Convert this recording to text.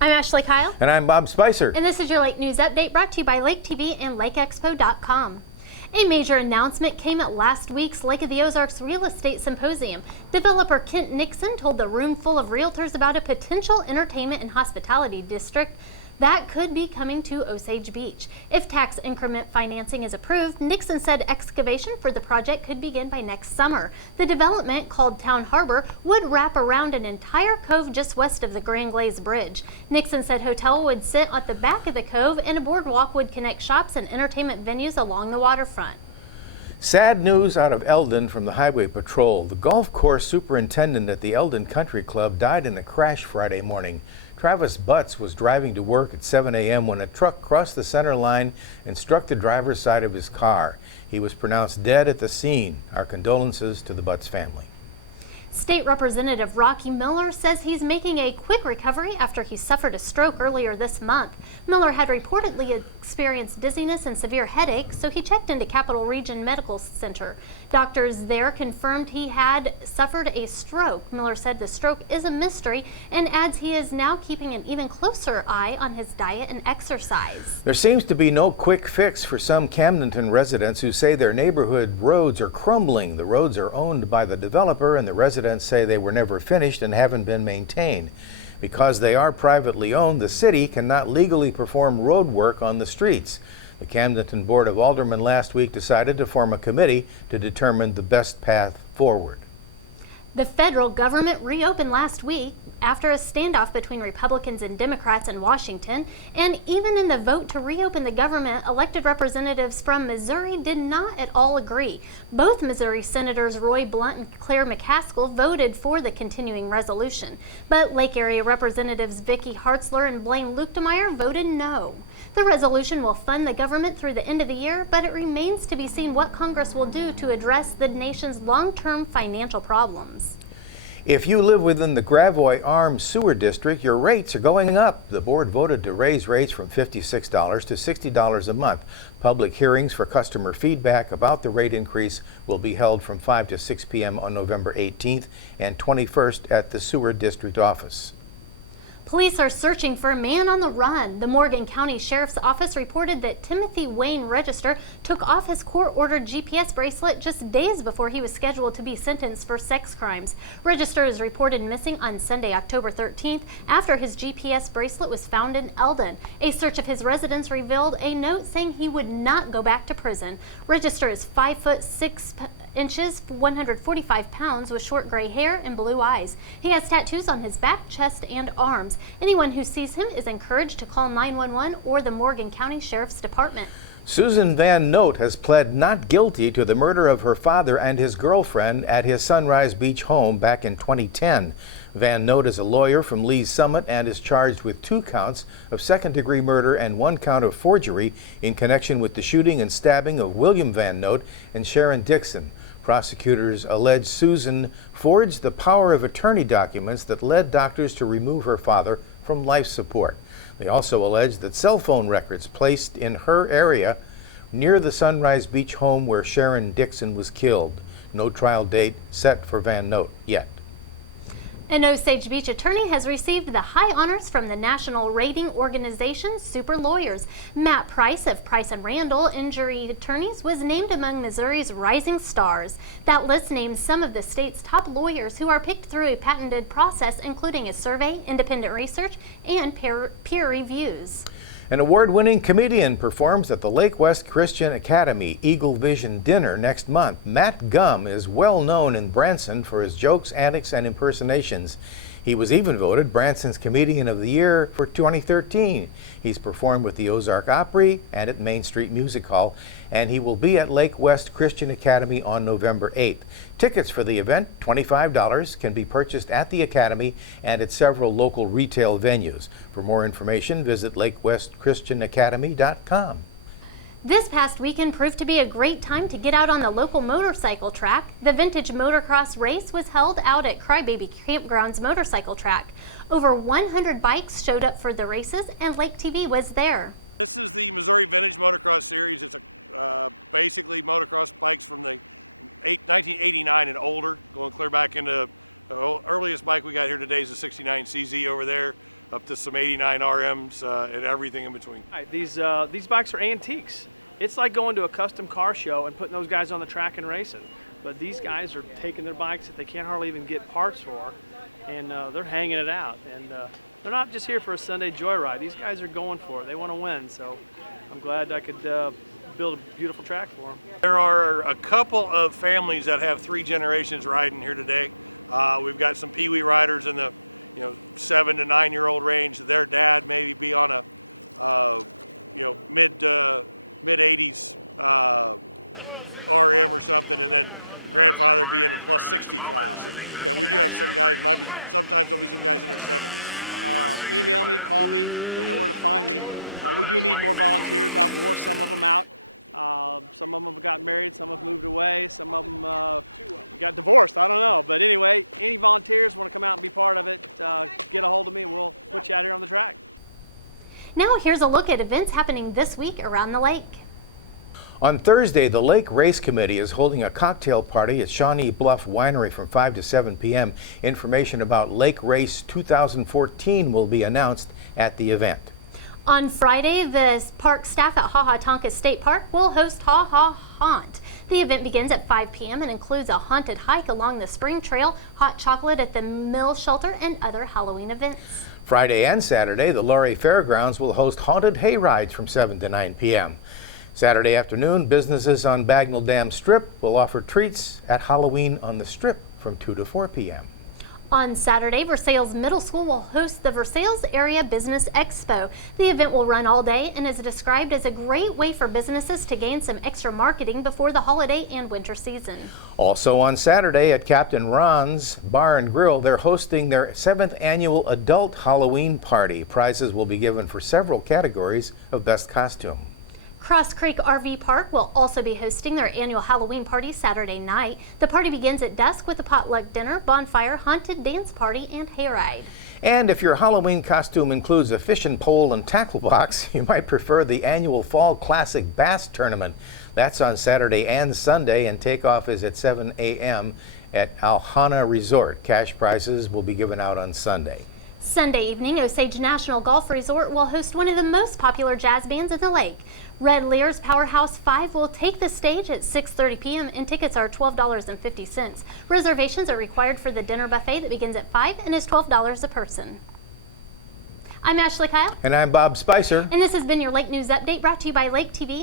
I'm Ashley Kyle. And I'm Bob Spicer. And this is your Lake News Update brought to you by Lake TV and LakeExpo.com. A major announcement came at last week's Lake of the Ozarks Real Estate Symposium. Developer Kent Nixon told the room full of realtors about a potential entertainment and hospitality district that could be coming to Osage Beach. If tax increment financing is approved, Nixon said excavation for the project could begin by next summer. The development, called Town Harbor, would wrap around an entire cove just west of the Grand Glaze Bridge. Nixon said hotel would sit at the back of the cove and a boardwalk would connect shops and entertainment venues along the waterfront. Sad news out of Eldon from the Highway Patrol. The golf course superintendent at the Eldon Country Club died in a crash Friday morning. Travis Butts was driving to work at 7 a.m. when a truck crossed the center line and struck the driver's side of his car. He was pronounced dead at the scene. Our condolences to the Butts family. State Representative Rocky Miller says he's making a quick recovery after he suffered a stroke earlier this month. Miller had reportedly experienced dizziness and severe headaches, so he checked into Capital Region Medical Center. Doctors there confirmed he had suffered a stroke. Miller said the stroke is a mystery and adds he is now keeping an even closer eye on his diet and exercise. There seems to be no quick fix for some Camdenton residents who say their neighborhood roads are crumbling. The roads are owned by the developer and the residents say they were never finished and haven't been maintained. Because they are privately owned, the city cannot legally perform road work on the streets. The Camdenton Board of Aldermen last week decided to form a committee to determine the best path forward. The federal government reopened last week after a standoff between Republicans and Democrats in Washington, and even in the vote to reopen the government, elected representatives from Missouri did not at all agree. Both Missouri Senators Roy Blunt and Claire McCaskill voted for the continuing resolution, but Lake Area Representatives Vicky Hartzler and Blaine Luetkemeyer voted no. The resolution will fund the government through the end of the year, but it remains to be seen what Congress will do to address the nation's long-term financial problems. If you live within the Gravois Arms Sewer District, your rates are going up. The board voted to raise rates from $56 to $60 a month. Public hearings for customer feedback about the rate increase will be held from 5 to 6 p.m. on November 18th and 21st at the Sewer District office. Police are searching for a man on the run. The Morgan County Sheriff's Office reported that Timothy Wayne Register took off his court-ordered GPS bracelet just days before he was scheduled to be sentenced for sex crimes. Register is reported missing on Sunday, October 13th, after his GPS bracelet was found in Eldon. A search of his residence revealed a note saying he would not go back to prison. Register is 5 foot 6 inches, 145 pounds, with short gray hair and blue eyes. He has tattoos on his back, chest, and arms. Anyone who sees him is encouraged to call 911 or the Morgan County Sheriff's Department. Susan Van Note has pled not guilty to the murder of her father and his girlfriend at his Sunrise Beach home back in 2010. Van Note is a lawyer from Lee's Summit and is charged with 2 counts of second-degree murder and 1 count of forgery in connection with the shooting and stabbing of William Van Note and Sharon Dixon. Prosecutors allege Susan forged the power of attorney documents that led doctors to remove her father from life support. They also allege that cell phone records placed in her area near the Sunrise Beach home where Sharon Dixon was killed. No trial date set for Van Note yet. An Osage Beach attorney has received the high honors from the national rating organization Super Lawyers. Matt Price of Price & Randall Injury Attorneys was named among Missouri's rising stars. That list names some of the state's top lawyers who are picked through a patented process, including a survey, independent research, and peer reviews. An award-winning comedian performs at the Lake West Christian Academy Eagle Vision Dinner next month. Matt Gum is well known in Branson for his jokes, antics, and impersonations. He was even voted Branson's Comedian of the Year for 2013. He's performed with the Ozark Opry and at Main Street Music Hall, and he will be at Lake West Christian Academy on November 8th. Tickets for the event, $25, can be purchased at the Academy and at several local retail venues. For more information, visit lakewestchristianacademy.com. This past weekend proved to be a great time to get out on the local motorcycle track. The Vintage Motocross race was held out at Crybaby Campground's motorcycle track. Over 100 bikes showed up for the races, and Lake TV was there. Escobar in front at the moment. I think that's Chad Jeffries. 160 class. Oh, that's Mike Mitchell. Now here's a look at events happening this week around the lake. On Thursday, the Lake Race Committee is holding a cocktail party at Shawnee Bluff Winery from 5 to 7 p.m. Information about Lake Race 2014 will be announced at the event. On Friday, the park staff at Ha Ha Tonka State Park will host Ha Ha Haunt. The event begins at 5 p.m. and includes a haunted hike along the spring trail, hot chocolate at the mill shelter, and other Halloween events. Friday and Saturday, the Laurie Fairgrounds will host haunted hay rides from 7 to 9 p.m. Saturday afternoon, businesses on Bagnell Dam Strip will offer treats at Halloween on the Strip from 2 to 4 p.m. On Saturday, Versailles Middle School will host the Versailles Area Business Expo. The event will run all day and is described as a great way for businesses to gain some extra marketing before the holiday and winter season. Also on Saturday at Captain Ron's Bar and Grill, they're hosting their 7th annual adult Halloween party. Prizes will be given for several categories of best costume. Cross Creek RV Park will also be hosting their annual Halloween party Saturday night. The party begins at dusk with a potluck dinner, bonfire, haunted dance party, and hayride. And if your Halloween costume includes a fishing pole and tackle box, you might prefer the annual Fall Classic Bass Tournament. That's on Saturday and Sunday, and takeoff is at 7 a.m. at Alhana Resort. Cash prizes will be given out on Sunday. Sunday evening, Osage National Golf Resort will host one of the most popular jazz bands in the lake. Red Lear's Powerhouse 5 will take the stage at 6:30 p.m. and tickets are $12.50. Reservations are required for the dinner buffet that begins at 5 and is $12 a person. I'm Ashley Kyle. And I'm Bob Spicer. And this has been your Lake News Update brought to you by Lake TV